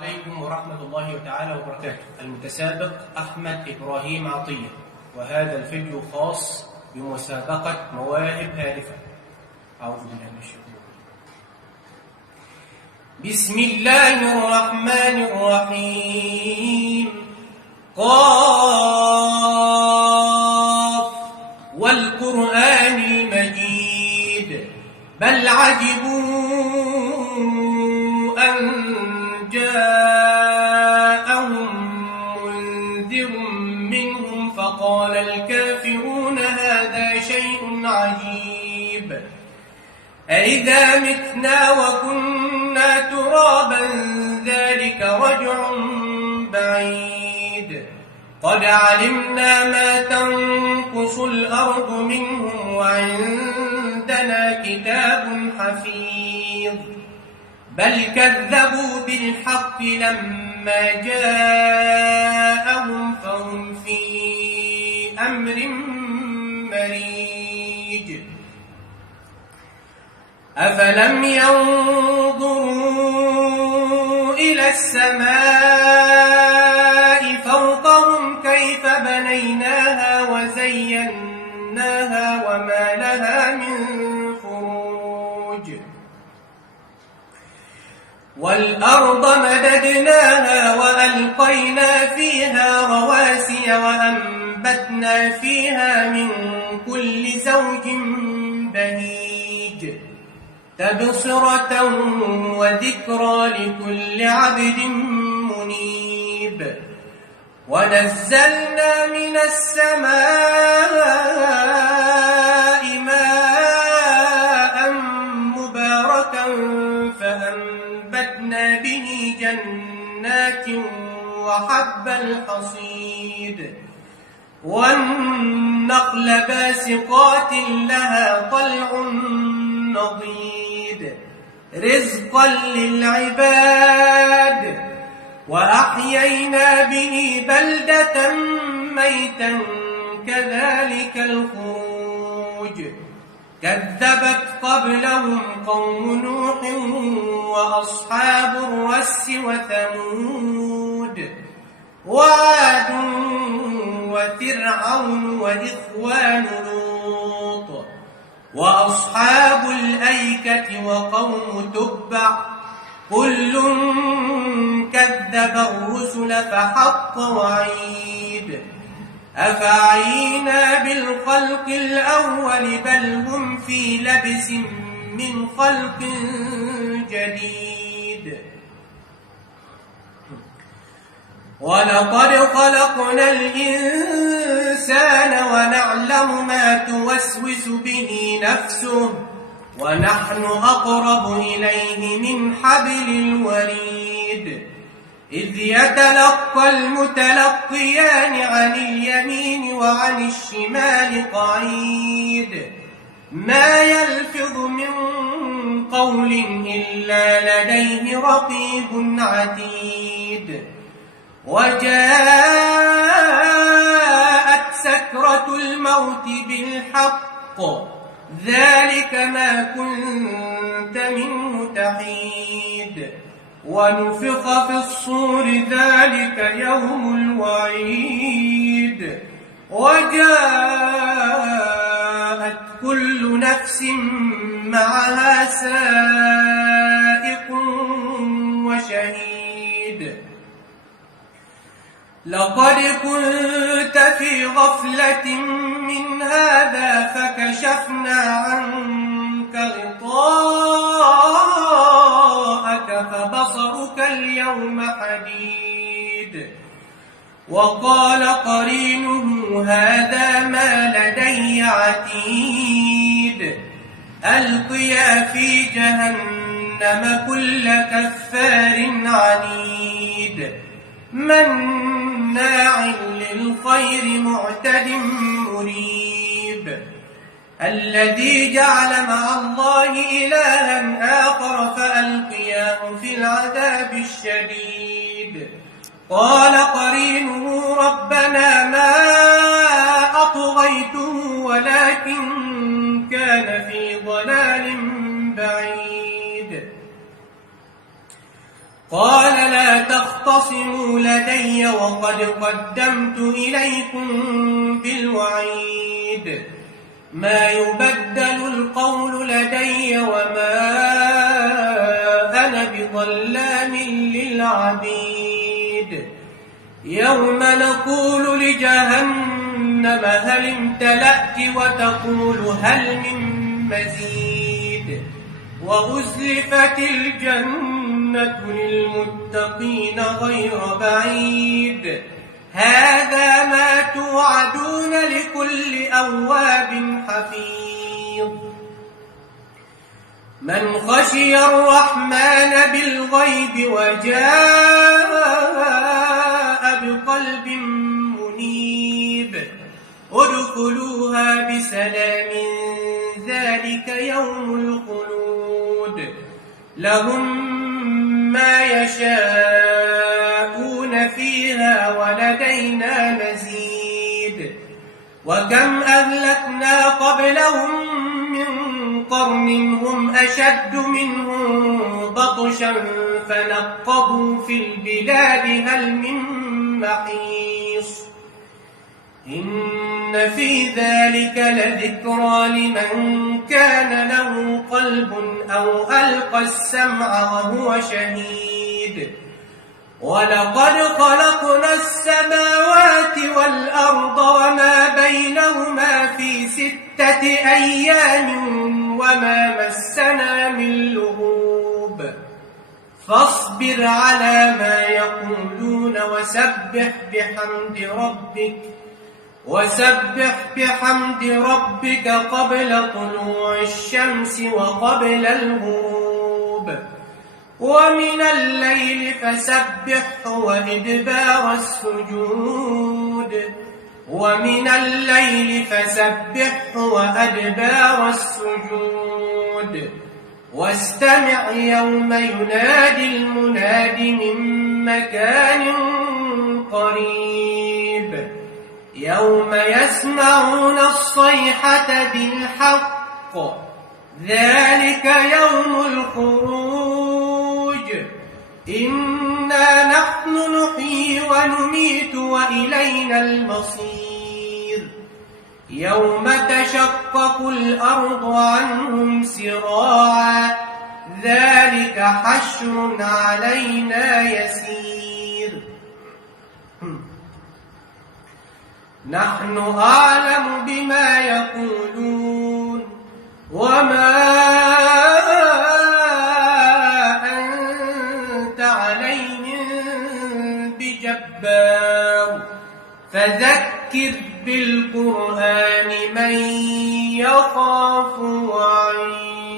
عليكم ورحمة الله تعالى وبركاته. المتسابق أحمد إبراهيم عطية، وهذا الفيديو خاص بمسابقة مواهب هادفة. أعوذ بالله من الشيطان. بسم الله الرحمن الرحيم. قاف والقرآن المجيد. بل عجبوا أن جاءهم منذر منهم فقال الكافرون هذا شيء عجيب. أإذا متنا وكنا ترابا ذلك رجع بعيد. قد علمنا ما تنقص الأرض منهم وعندنا كتاب حفيظ. بل كذبوا بالحق لما جاءهم فهم في أمر مريج. أفلم ينظروا إلى السماء فوقهم كيف بنيناها وزيناها وما لها من فروج. والأرض مددناها وألقينا فيها رواسي وأنبتنا فيها من كل زوج بهيج. تبصرة وذكرى لكل عبد منيب. ونزلنا من السماء ماء مباركا فأنبتنا به جنات وحب الحصيد. والنخل باسقات لها طلع نضيد رزقا للعباد. وأحيينا به بلدة ميتا كذلك الخروج. كذبت قبلهم قوم نوح وأصحاب الرس وثمود وعاد وفرعون وإخوان لوط وأصحاب الأيكة وقوم تبع كل كذب الرسل فحق وعيد. أفعينا بالخلق الأول بل هم في لبس من خلق جديد. ولقد خلقنا الإنسان ونعلم ما توسوس به نفسه ونحن أقرب إليه من حبل الوريد. إذ يتلقى المتلقيان عن اليمين وعن الشمال قعيد. ما يلفظ من قول إلا لديه رقيب عتيد. وجاءت سكرة الموت بالحق ذلك ما كنت منه تحيد. ونفخ في الصور ذلك يوم الوعيد. وجاءت كل نفس معها سائق وشهيد. لقد كنت في غفلة من هذا فكشفنا عنك غطاءك فبصرك اليوم حديد. وقال قرينه هذا ما لدي عتيد. ألقيا في جهنم كل كفار عنيد. مناع للخير معتد مريب. الذي جعل مع الله إلها آخر فألقياه في العذاب الشديد. قال قرينه ربنا ما أطغيته ولكن كان في ضلال بعيد. قال لا ولا تختصموا لدي وقد قدمت إليكم بالوعيد ما يبدل القول لدي وما أنا بظلام للعبيد يوم نقول لجهنم هل امتلأت وتقول هل من مزيد وأزلفت الجنة للمتقين غير بعيد هذا ما توعدون لكل أواب حفيظ من خشي الرحمن بالغيب وجاء بقلب منيب ادخلوها بسلام ذلك يوم الخلود لهم ما يشاءون فيها ولدينا مزيد وكم أهلكنا قبلهم من قرن هم أشد منهم بطشا فنقبوا في البلاد هل من محيص إن في ذلك لذكرى لمن كان له قلب أو ألقى السمع وهو شهيد ولقد خلقنا السماوات والأرض وما بينهما في 6 أيام وما مسنا من لغوب فاصبر على ما يقولون وسبح بحمد ربك قبل طلوع الشمس وقبل الغروب ومن الليل فسبحه وإدبار السجود واستمع يوم ينادي المناد من مكان قريب يوم يسمعون الصيحة بالحق ذلك يوم الخروج إنا نحن نحيي ونميت وإلينا المصير يوم تشقق الأرض عنهم سراعا ذلك حشر علينا يسير نحن أعلم بما يقولون وما أنت عليهم بجبار فذكر بالقرآن من يخاف وعيد